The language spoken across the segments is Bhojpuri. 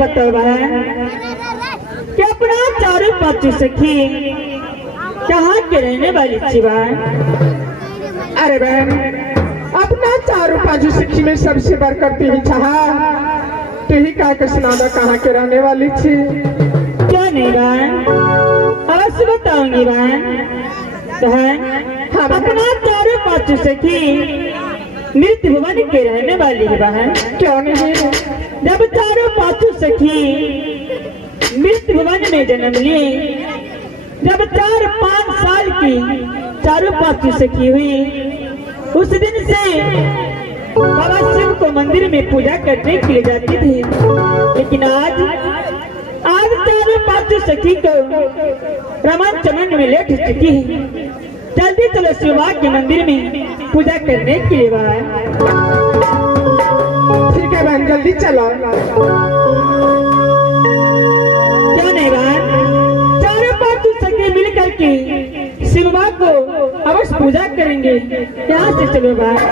बताओ बहन कि अपना चारों पांचों सखी कहाँ के रहने वाली थी बहन? अरे बहन, अपना चारों पांचों सखी में सबसे बढ़कर तू ही चाहा, तू ही का सुनादा कहाँ के रहने वाली थी? क्यों नहीं बहन, अवश्य बताऊंगी बहन। हाँ अपना चारों पांचों सखी मृत्यु भवन के रहने वाली है बहन। क्यों नहीं? जब चारों पांचों सखी मृत्यु भवन में जन्म ली, जब 4-5 साल की चारों पांचों सखी हुई, उस दिन से बाबा शिव को मंदिर में पूजा करने के लिए जाती थी। लेकिन आज चारों पांचों सखी को रमन चमन में लेट चुकी है। जल्दी चलो शिवा के मंदिर में पूजा करने के लिए बाहर। ठीक है बहन, जल्दी चलो। क्यों नहीं बहन, चारों पांचों सखी मिल करके शिवा को अवश्य पूजा करेंगे। यहाँ से चलो बाहर।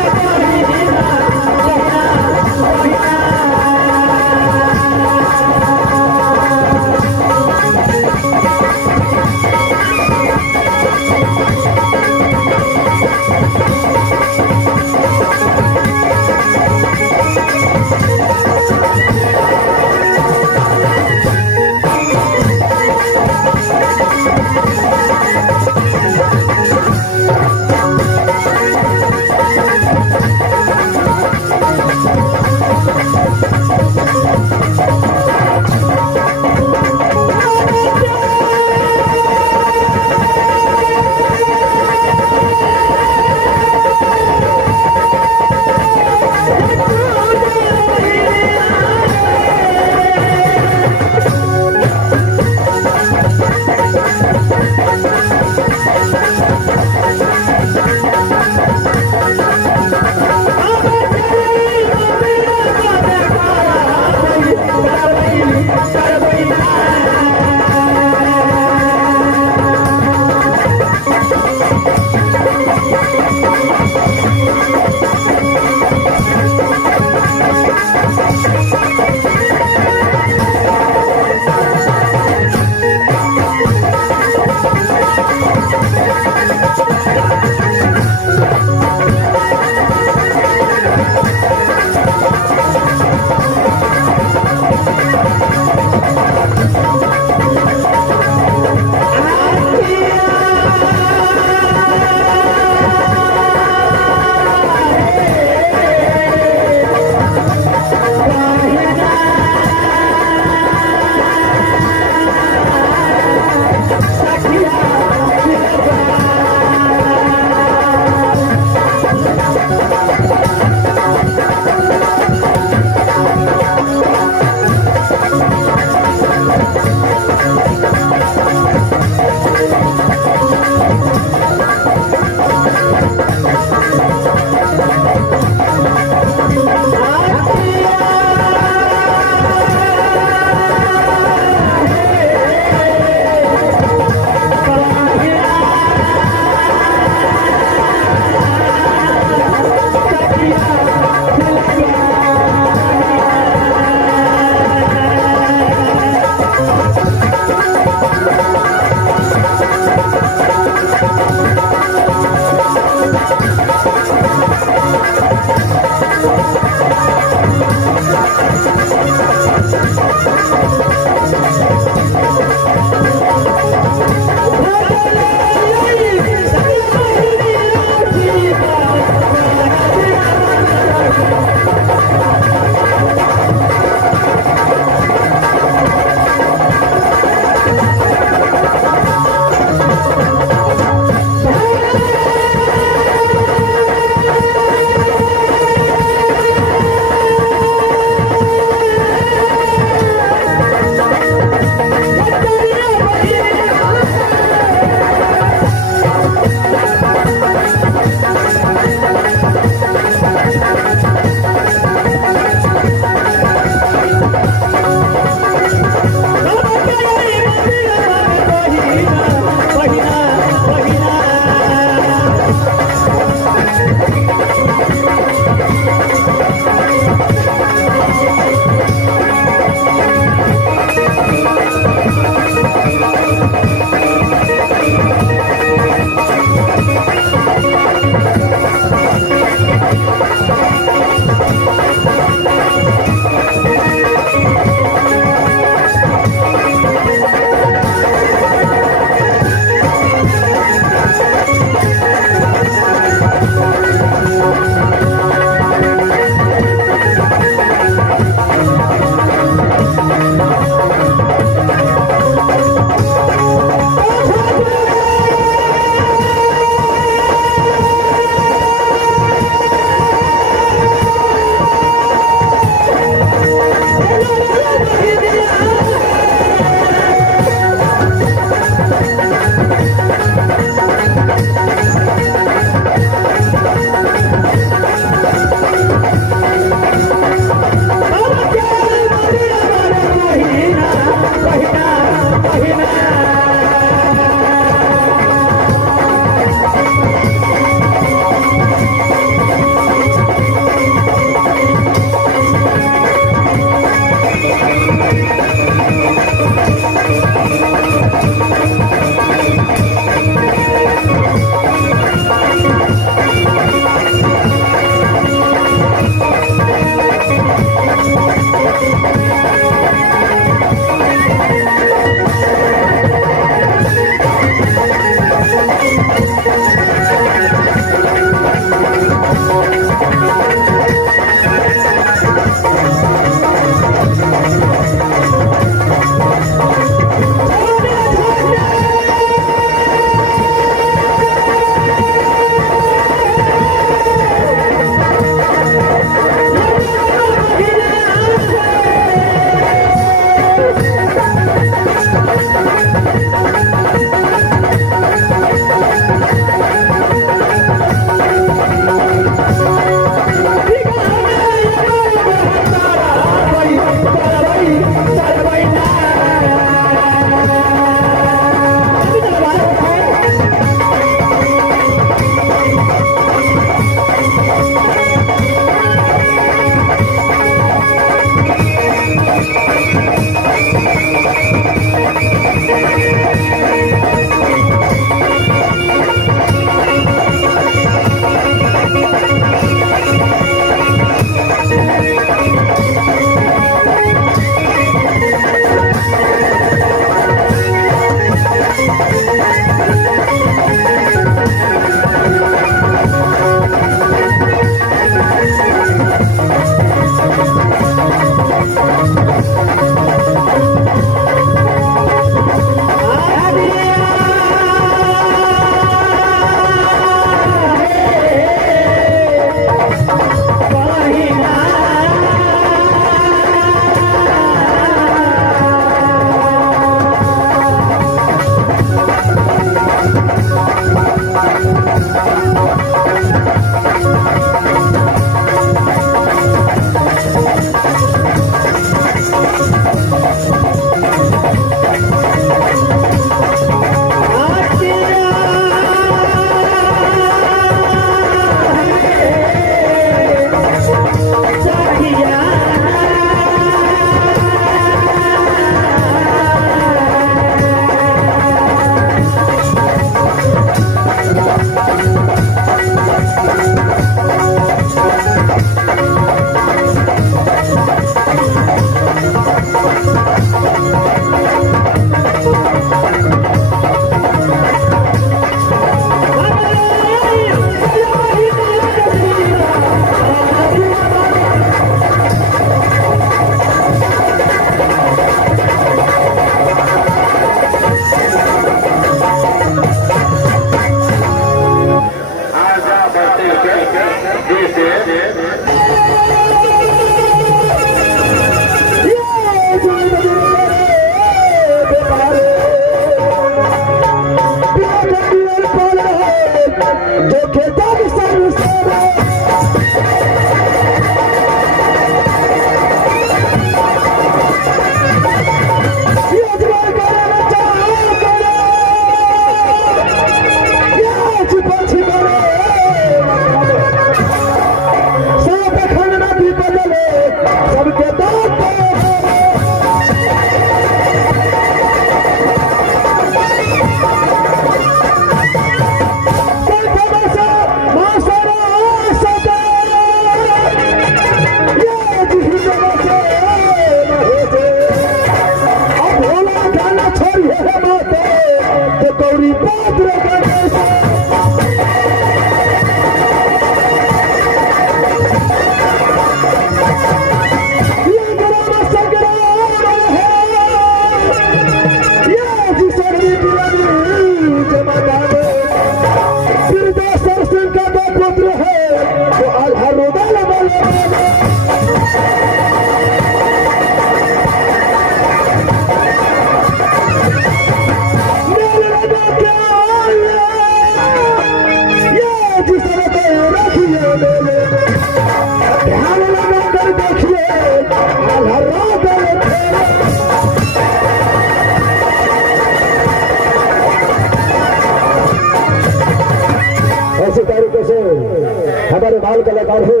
बाल कलाकार है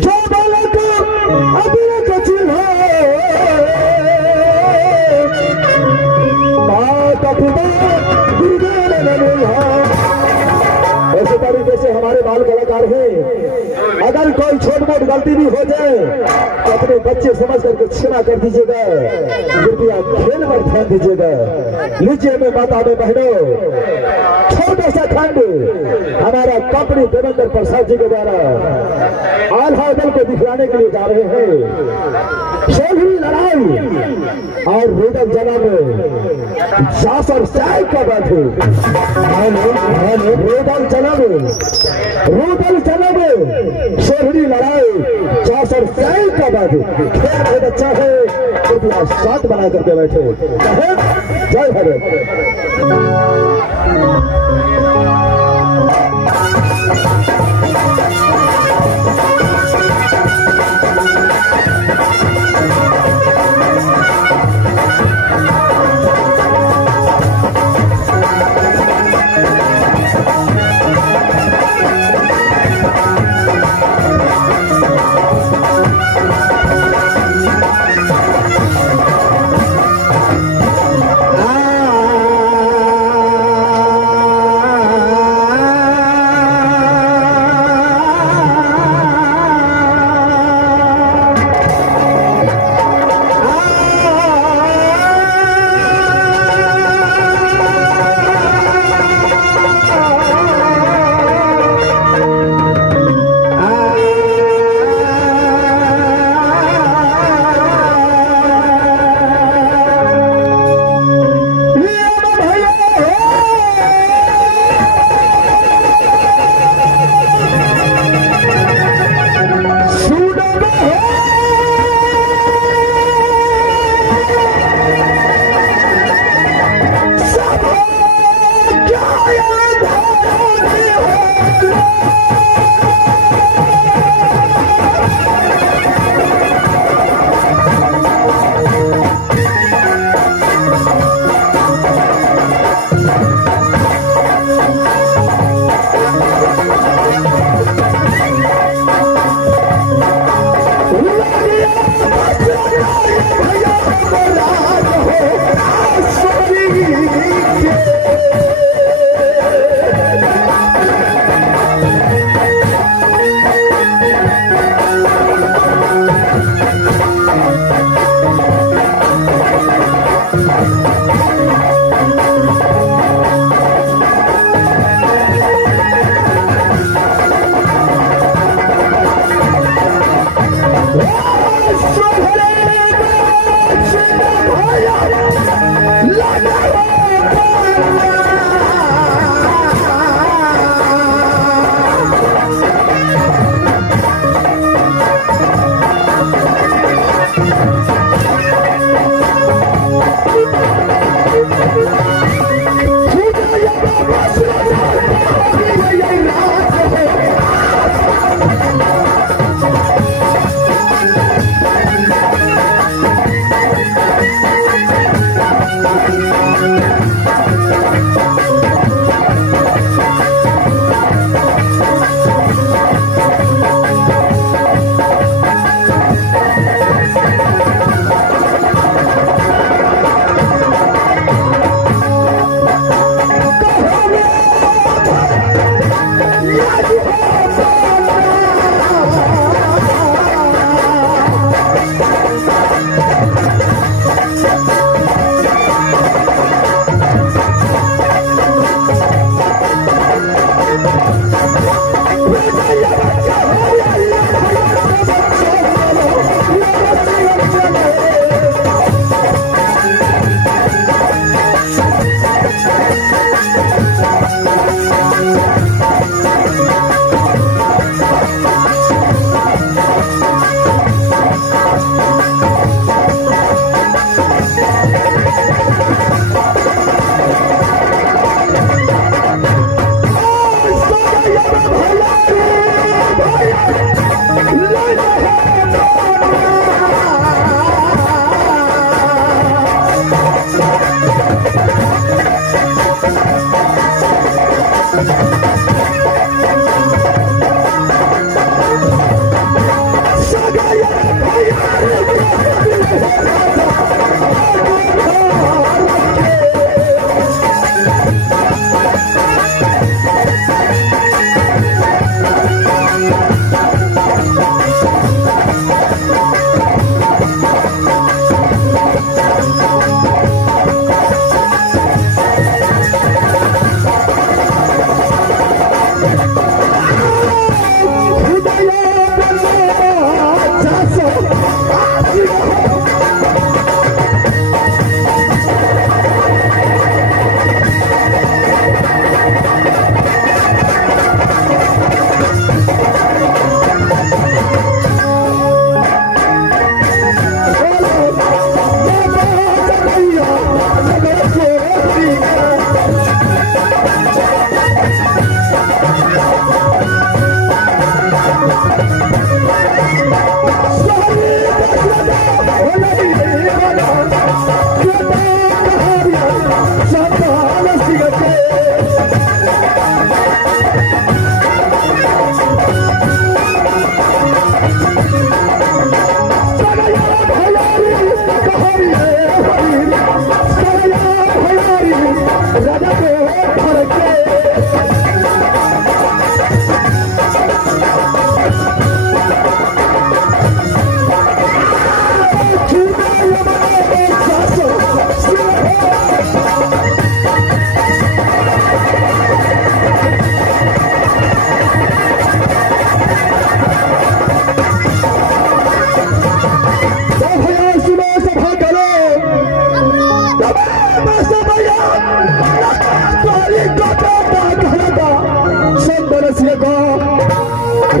जो बालक अपने कचिल है माता पिता गुरुदेव ने ऐसे तरीके से हमारे बाल कलाकार हैं। अगर कोई छोट मोट गलती भी हो जाए तो अपने बच्चे समझ करके क्षमा कर दीजिएगा। कृपया खेल पर ध्यान दीजिएगा। लीजिए में माता में बहनों छोटा सा खंड हमारा कंपनी देवेंद्र प्रसाद जी के द्वारा आल्हा दल को दिखलाने के लिए जा रहे हैं। सोलहवीं लड़ाई और रुदल जना में सास और साय का बात है। रुदल जना में सोलहवीं लड़ाई सास और साय का बात है। खेल बहुत अच्छा है, कृपया साथ बना करके बैठे। जय भारत।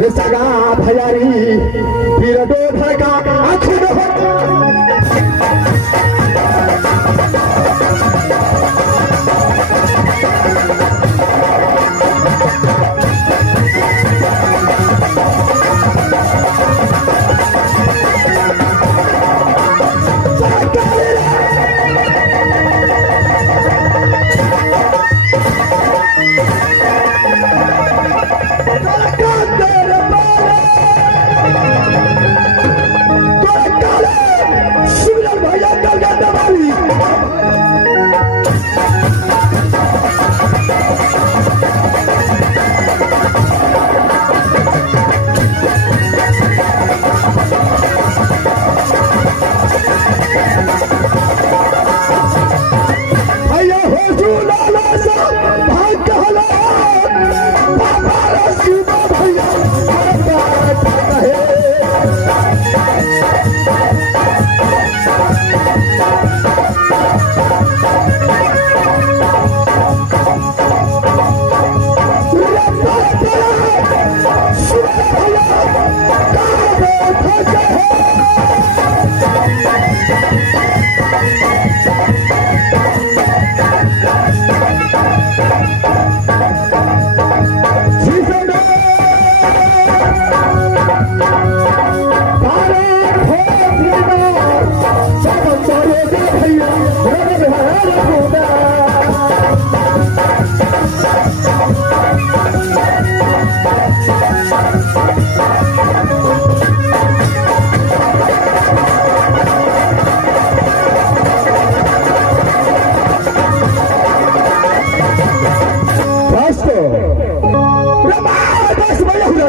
सगा भयारी फिर दो भगा आँखों में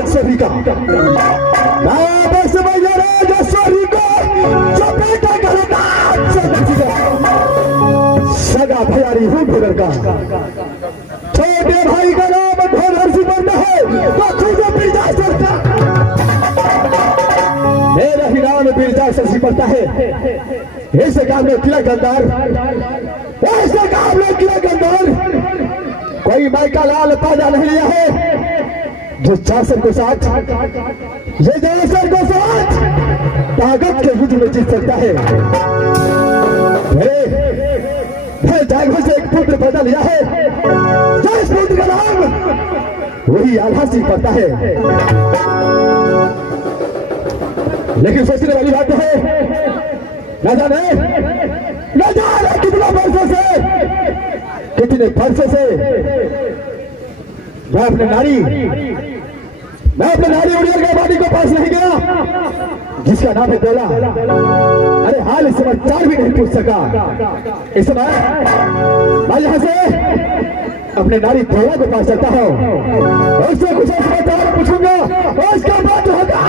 सभी का सगा भयारी हूँ ढोलर का छोटे भाई का नाम ढोलर से बनता है तो तुझे बिरजा सरता मेरा ही नाम बिरजा सरसी पड़ता है। ऐसे काम में किला गंदार, ऐसे काम में किला गंदार कोई माइका लाल पैदा नहीं लिया है जो चासर को साथ ये जयसर को साथ ताकत के युद्ध में जीत सकता है। मैं जागो से एक पुत्र पैदा लिया है जो इस पुत्र का नाम वही आल्हा सिंह पड़ता है। लेकिन सोचने वाली बात है न जाने कितने वर्षों से मैं अपने नारी उड़ियल के बाड़ी को पास नहीं गया जिसका नाम है दौला। अरे हाल इस समाचार भी नहीं पूछ सका। इस समय मैं यहाँ से अपने नारी दौला को पास चलता हूँ और उससे कुछ समाचार पूछूंगा और उसका बात होगा।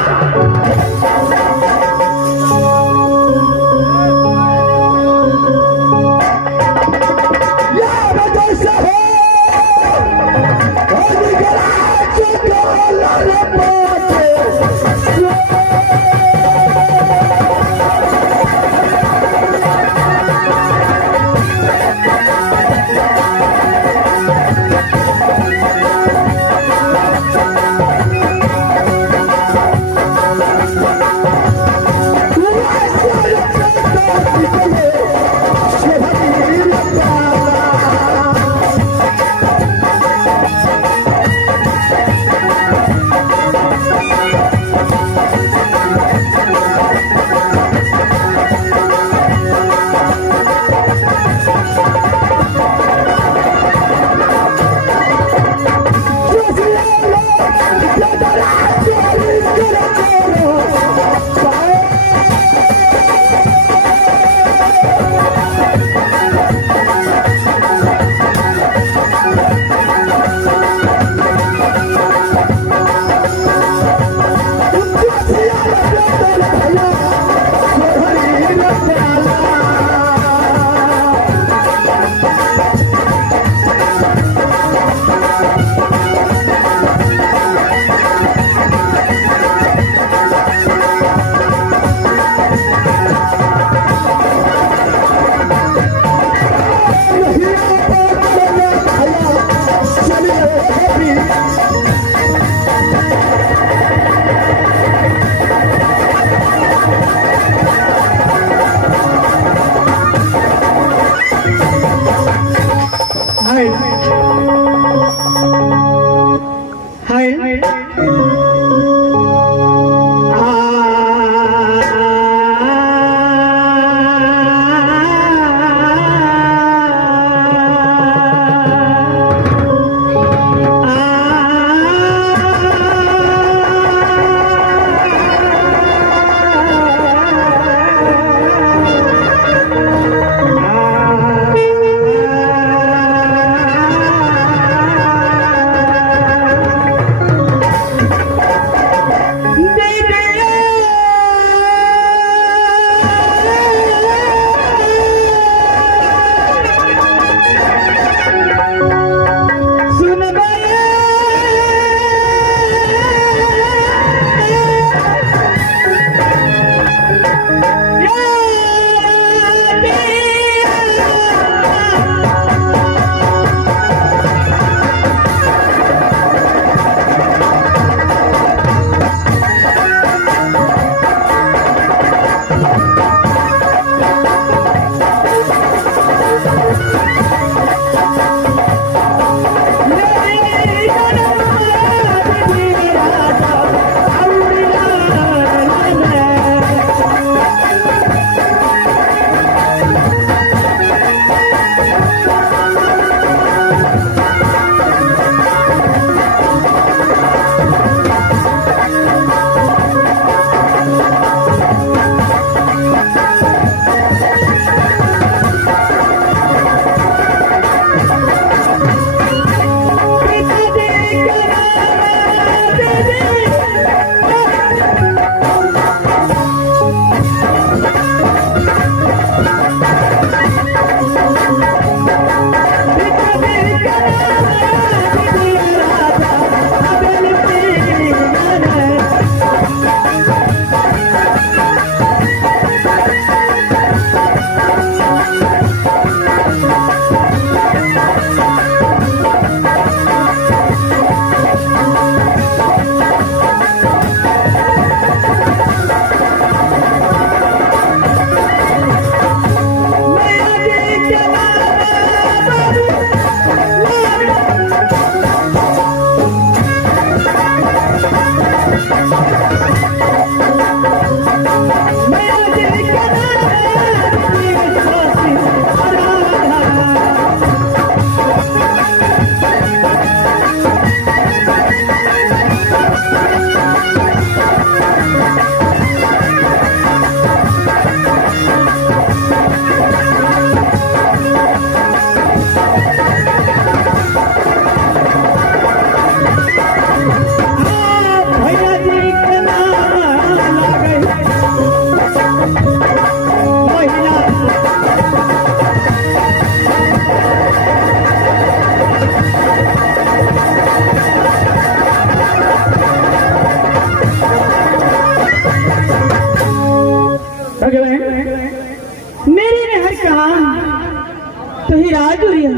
तो ही राजूरिया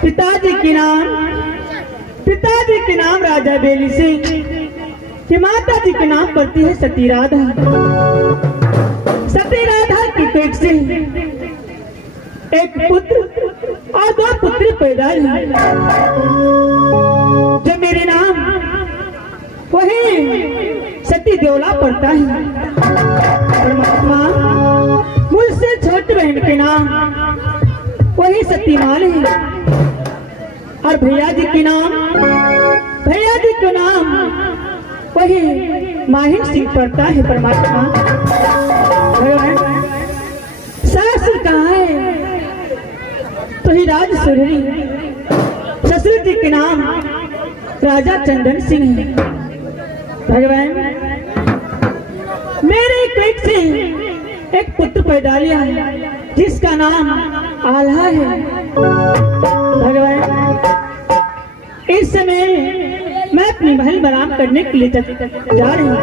पिताजी के नाम राजा बेली सिंह कि माता जी के नाम पड़ती है सती राधा। सती राधा की पेट से एक पुत्र और 2 पुत्री पैदा हुए जो मेरे नाम वही सती देवला पड़ता है। परमात्मा मुझसे छोटी बहन के नाम वही सतीमाल है और भैया जी के नाम वही माहिर सिंह पड़ता है। परमात्मा सास कहाँ है तो ही राज सुररी। ससुर जी के नाम राजा चंदन सिंह है। भगवान मेरे पेट से एक पुत्र पैदा लिया जिसका नाम आल्हा है। भगवान, इस समय मैं अपनी महल बराम करने के लिए जा रही हूँ।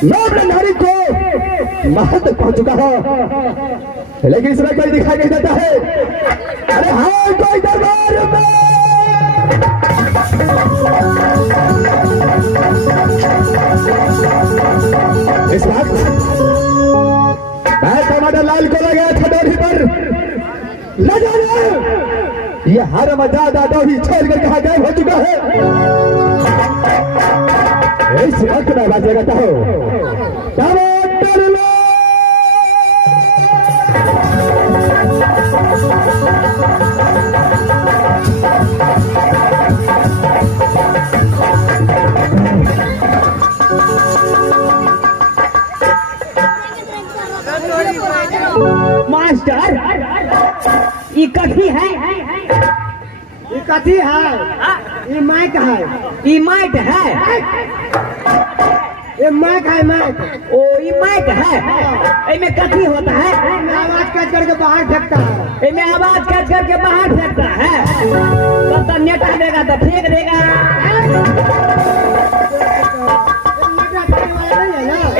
मैं अपने नारी को महल तक पहुंच चुका हूं, लेकिन इसमें कोई दिखाई नहीं देता है। अरे हाँ, कोई दरबार में इस वक्त मैं टमाटर लाल को लगा था डोरी पर। न जाने ये हर मजादा डोरी छोड़कर कहाँ गायब हो चुका है। इस वक्त मैं बात लगाता हूँ, टमाटर मास्टर, ये कथी है? ये कथी है? ये माइक है। ये माइक है? ये माइक है, माइक। ओ, ये माइक है। इनमें कथी होता है? इसमें आवाज कट करके बाहर फेंकता है। इनमें आवाज कट करके बाहर फेंकता है। तब तो नेटा देगा तो फेंक देगा।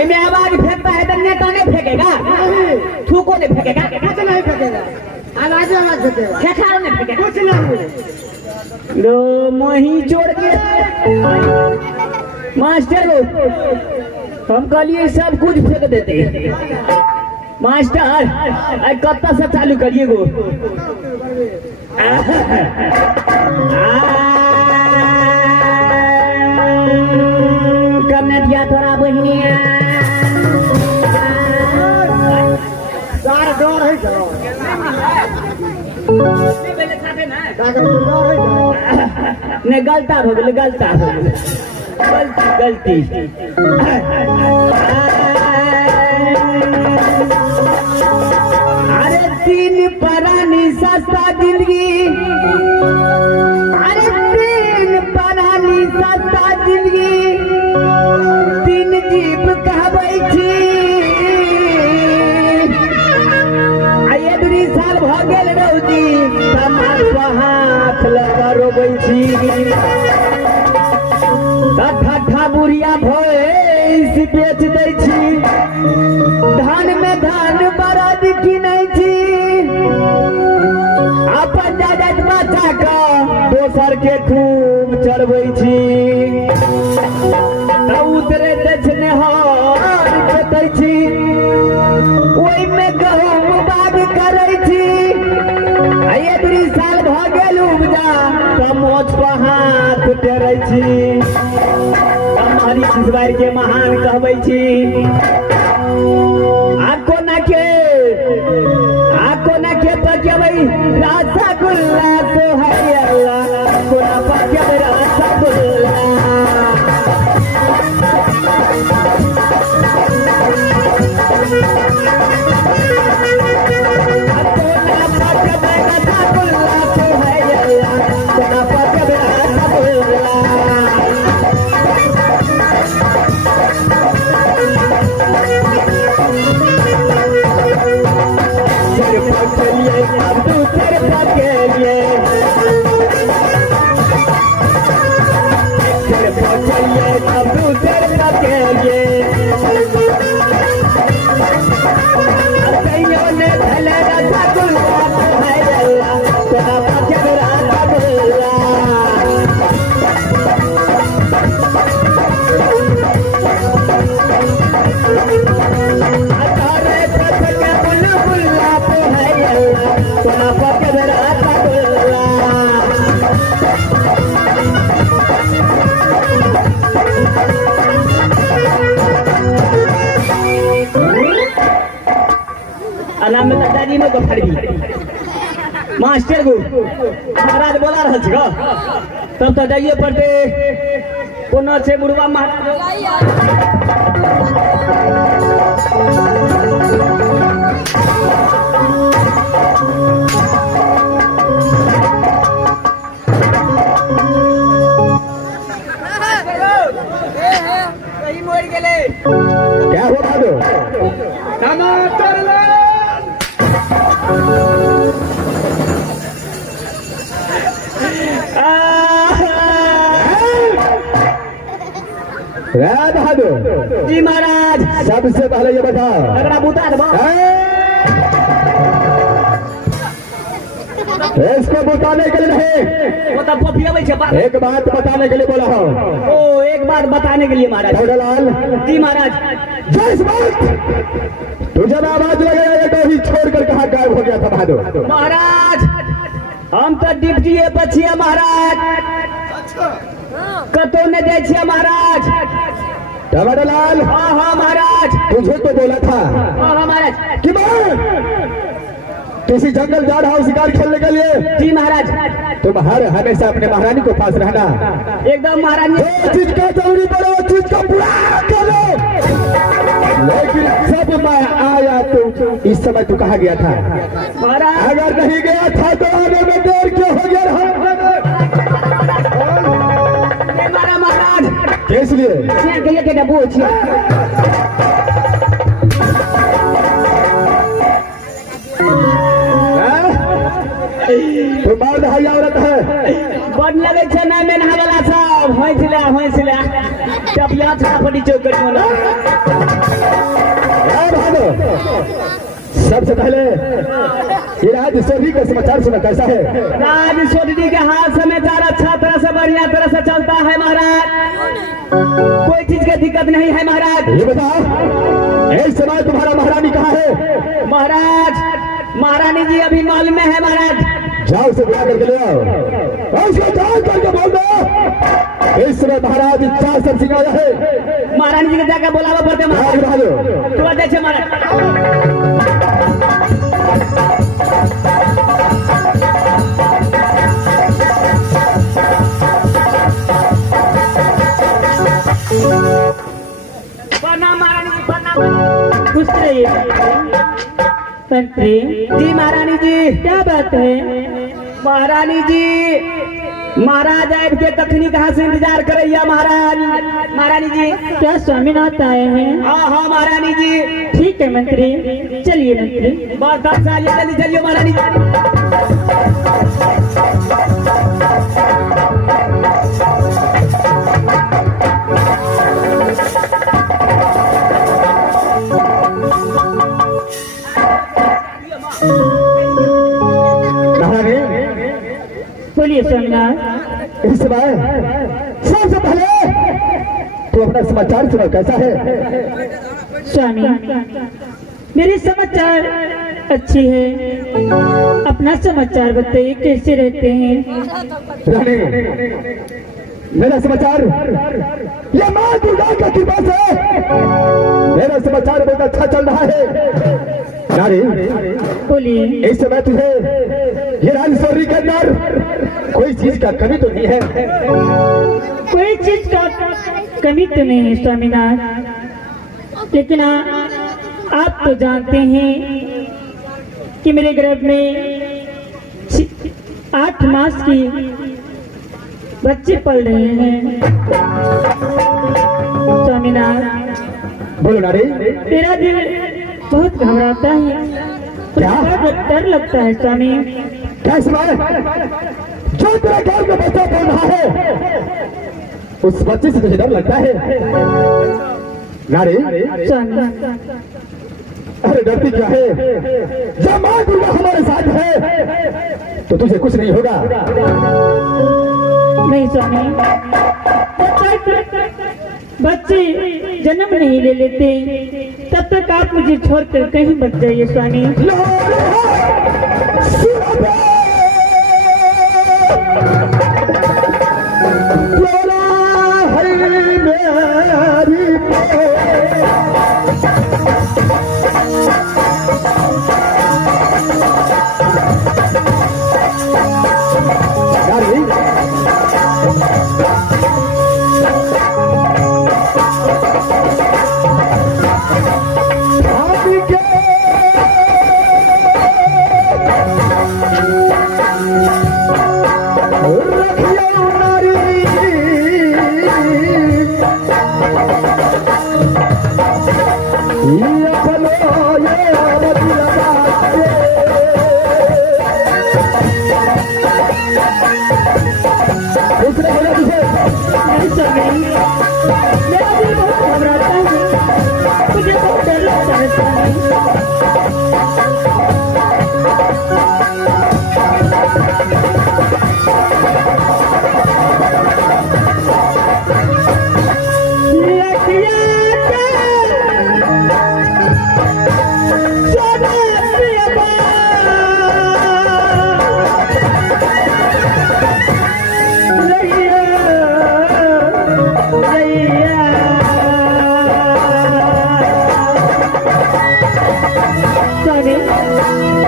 इनमें आवाज फेंकता है तो नेटा नहीं फेंकेगा, थूको नहीं फेंकेगा, कुछ नहीं फेंकेगा, आवाज फेंकेगा, खेखार नहीं फेंकेगा, कुछ नहीं। दो मोही छोड़ के मास्टर हम कलिए सब कुछ फेंक देते हैं। मास्टर कब तक से चालू करिए गो? कब दिया थोड़ा बनिया डर है नहीं, गलता हो गई, गलता हो गई, गलती अरे तीन परानी सस्ता जिंदगी, अरे तीन परानी सस्ता जिंदगी, तीन जीप कहबै छी। आइए दूरी साल भ गेल रौदी, तमार हाथ लगा रोबै छी। ठट्ठा बुढ़िया भैंस बेच दै छी, धान में धान बरद किनै छी। अपन जायदाद बचा कऽ दोसर के खूब चढ़बै छी। उतरे दक्षिणहार जोतै छी, ओहिमे गहूम बाग करै छी। आइए दूरी साल भ गेल उपजा, तऽ मोछ पर हाथ टेरै छी। हमारी इस बार के महान कहबै छी आको ना के पकेबै रसगुल्ला तो है अल्लाह को ना पकेबै रसगुल्ला दादाजी में तो फड़ मास्टर को महाराज बोला रहा छे तब तो जाइए पड़ते कोनो छे बुढ़वा क्या हो भादो बहादुर जी महाराज सबसे पहले ये बताओ अगला बूता इसको बताने के लिए नहीं वो तब पपियावे छे एक बात बताने के लिए बोला हूँ ओ एक बात बताने के लिए महाराज छोड़लाल जी महाराज जिस वक्त तुझे मैं आवाज लगेगा ये तो ही छोड़कर कहाँ गायब हो गया था बहादुर महाराज हम तो डिप्टी पर छिए महाराज कतो ने दे छिए महाराज टमाटरलाल हाँ हाँ महाराज तुझे तो बोला था हाँ हाँ महाराज कि मैं किसी जंगल जा रहा हूँ शिकार खेलने के लिए जी महाराज तुम हर हमेशा अपने महारानी को पास रहना एकदम महारानी जो चीज का जरूरी पड़े वो चीज का पूरा करो लेकिन जब मैं आया तो इस समय तू कहाँ गया था महाराज अगर नहीं गया था तो आने में देर क्यों हो गया महाराज किस लिए के डब्बू तो मार दहाई औरत है बड़ लगे छे ना में नहा वाला सब होइसला जब यहाँ छापड़ी चौकड़ी वाला सबसे पहले ये राज सोधी का समाचार सुना कैसा है राज सोधी के हाथ समाचार अच्छा तरह से बढ़िया तरह से चलता है महाराज कोई चीज की दिक्कत नहीं है महाराज ये बताओ इस समय तुम्हारा महारानी कहाँ है महाराज महारानी जी अभी महल में है महाराज जाओ उसे बुला करके ले आओ उसको जाओ करके बोल दो इस समय महाराज 4 सब आया है महारानी जी के जाकर बुलावा पड़ते महाराज तो देखिए महाराज खुश रहिए मंत्री जी महारानी जी क्या बात है महारानी जी महाराज आए के तखनी कहाँ से इंतजार करैया महारानी जी क्या स्वामीनाथ आए हैं हाँ हाँ महारानी जी ठीक है मंत्री चलिए मंत्री बस 10 साल जल्दी चलिए महारानी बोलिए स्वामीनाथ इस समय सबसे पहले तू अपना समाचार सुना कैसा है स्वामी मेरे समाचार अच्छी है अपना समाचार बताइए कैसे रहते हैं रानी मेरा समाचार ये माँ दुर्गा का कृपा से मेरा समाचार बहुत अच्छा चल रहा है। नारी, बोलिए। इस समय तुझे ये राजस्वरी के अंदर कोई चीज का कमी तो नहीं है? कोई चीज का कमी तो नहीं है स्वामीनाथ, लेकिन आप तो जानते हैं कि मेरे गर्भ में 8 मास की बच्चे पल रहे हैं। स्वामीनाथ, बोलो नारी। तेरा दिल बहुत घबराता है, क्या? बहुत डर लगता है स्वामी। क्या समय जो तेरा घर में बच्चा पल रहा है उस बच्चे से तुझे डर लगता है? नारी, स्वामी, अरे डरती क्या है? जब माँ दुर्गा हमारे साथ है तो तुझे कुछ नहीं होगा। नहीं स्वामी, जब तक बच्चे जन्म नहीं ले लेते तब तक आप मुझे छोड़कर कहीं मत जाइए स्वामी। नहीं स्वामी, मेरा दिल बहुत घबराता है, मुझे बहुत डर लगता है स्वामी। स्वामी,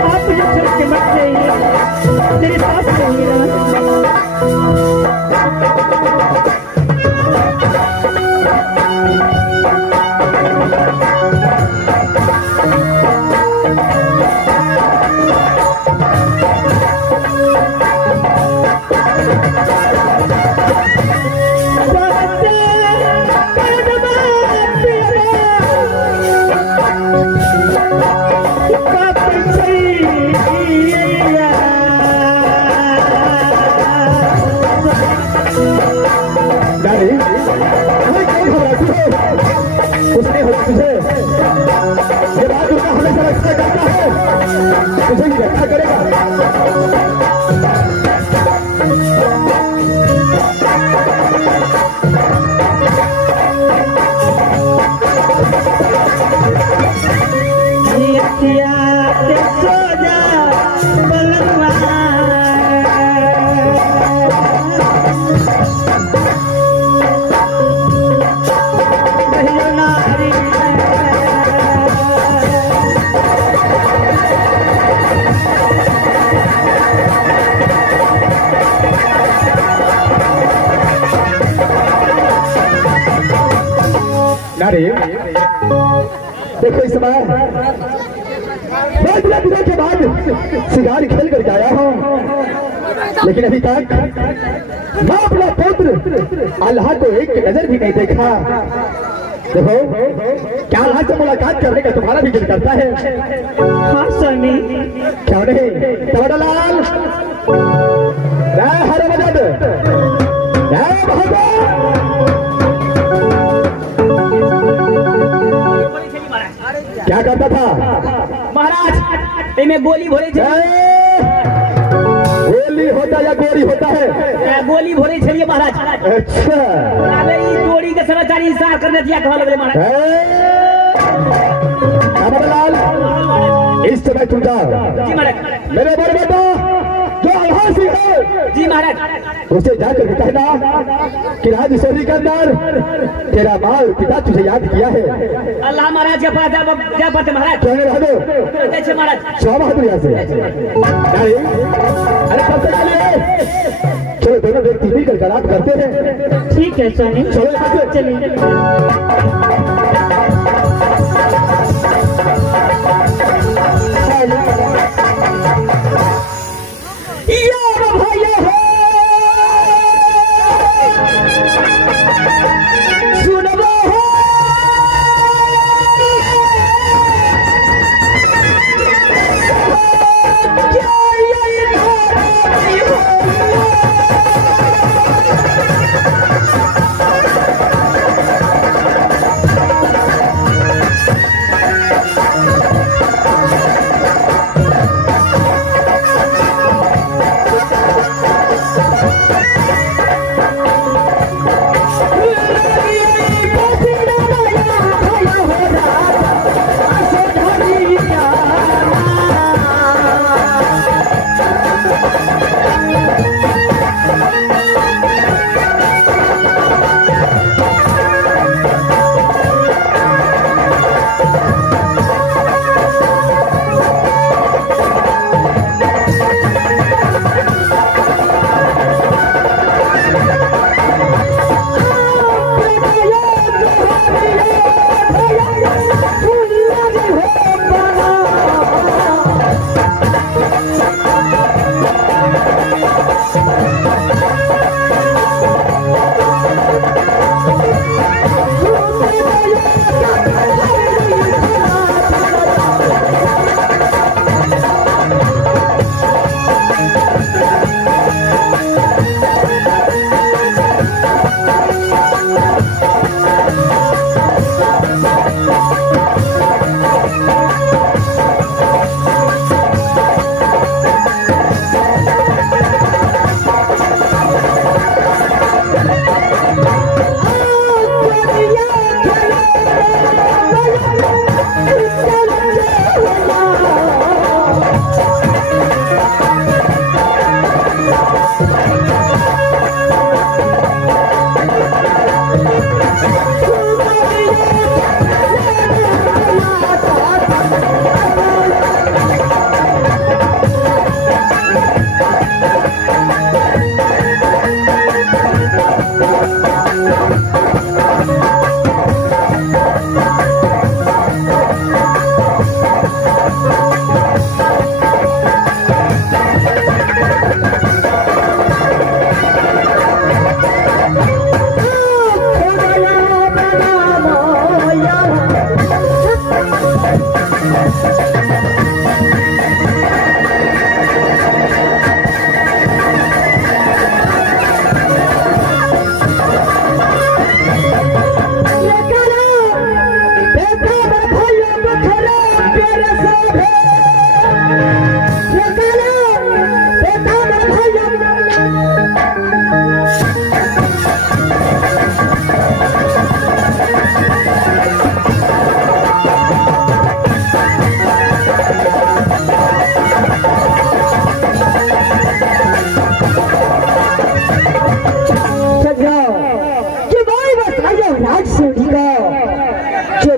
आप मुझे छोड़ के मत जाइए, मेरे पास उसने तुझे ये बात दुर्गा हमेशा रक्षा करता है, तुझे ही रक्षा करेगा। सो जा बलवा, नारी, देखो इस समय मैं बिना बिना के बाद शिकार खेल करके आया हूँ, लेकिन अभी तक मैं अपना पुत्र अल्लाह को एक नजर भी नहीं देखा। देखो क्या अल्लाह से मुलाकात करने का तुम्हारा भी दिल करता है? हाँ स्वामी। क्यों नहीं? तवड़लाल, हर मदद क्या करता था महाराज? मैं गोली भोरे गोली होता या गोरी होता है? गोली भोरे छलिए महाराज। अच्छा, अबे ये गोली के समाचार इंसार करने दिया कहा लगे महाराज। अमरलाल, इस समय तुम जाओ जी महाराज। मेरे बड़े बेटा जो जो आभासी है जी महाराज। उसे जाकर के कहना कि राजशरी के अंदर तेरा माँ पिता तुझे याद किया है। अल्लाह महाराज के पास जा पाते महाराज। कहने रहो जैसे महाराज। शाह बहादुर यहाँ से अरे कब तक चलिए। चलो दोनों व्यक्ति मिलकर गलाट करते हैं। ठीक है स्वामी, चलो यहाँ से चलिए।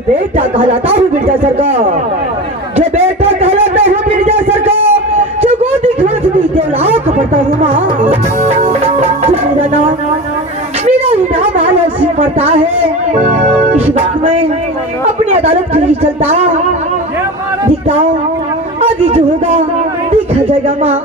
बेटा कहलाता हूँ विरजासर का, जो बेटा कहलाता हूँ विरजासर का, जो गोदी खर्च दी लाख पड़ता हूँ माँ। मेरा ही नाम आलसी पड़ता है। इस वक्त में अपनी अदालत के लिए चलता दिखता हूँ, आगे जो होगा देखा जाएगा माँ।